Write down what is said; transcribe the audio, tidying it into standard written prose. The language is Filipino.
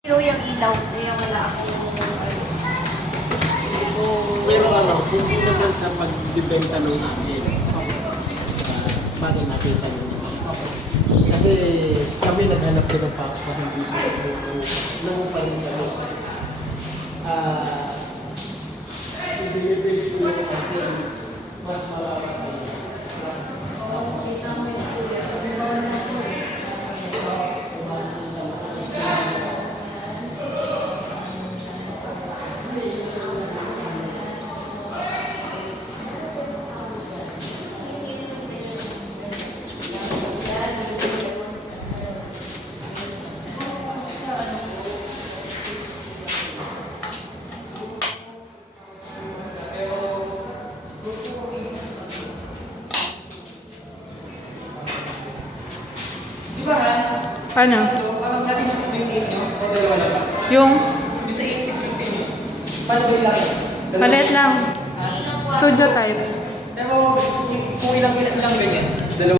Pero yung ilaw, kaya wala akong Pero hindi naman sa pagbibenta ng amin. Bagay nakita nyo naman. Kasi kami naghanap din ng paksa, hindi nangupa rin kami. I-delivery ko yung natin, mas marami tayo. Ano? Parang nag-isip mo yung 8 nyo, o dalawa lang. Yung Yung sa 8650 nyo, paano ba yung laki? maliit lang. Studio type. Pero kung ilang ganyan,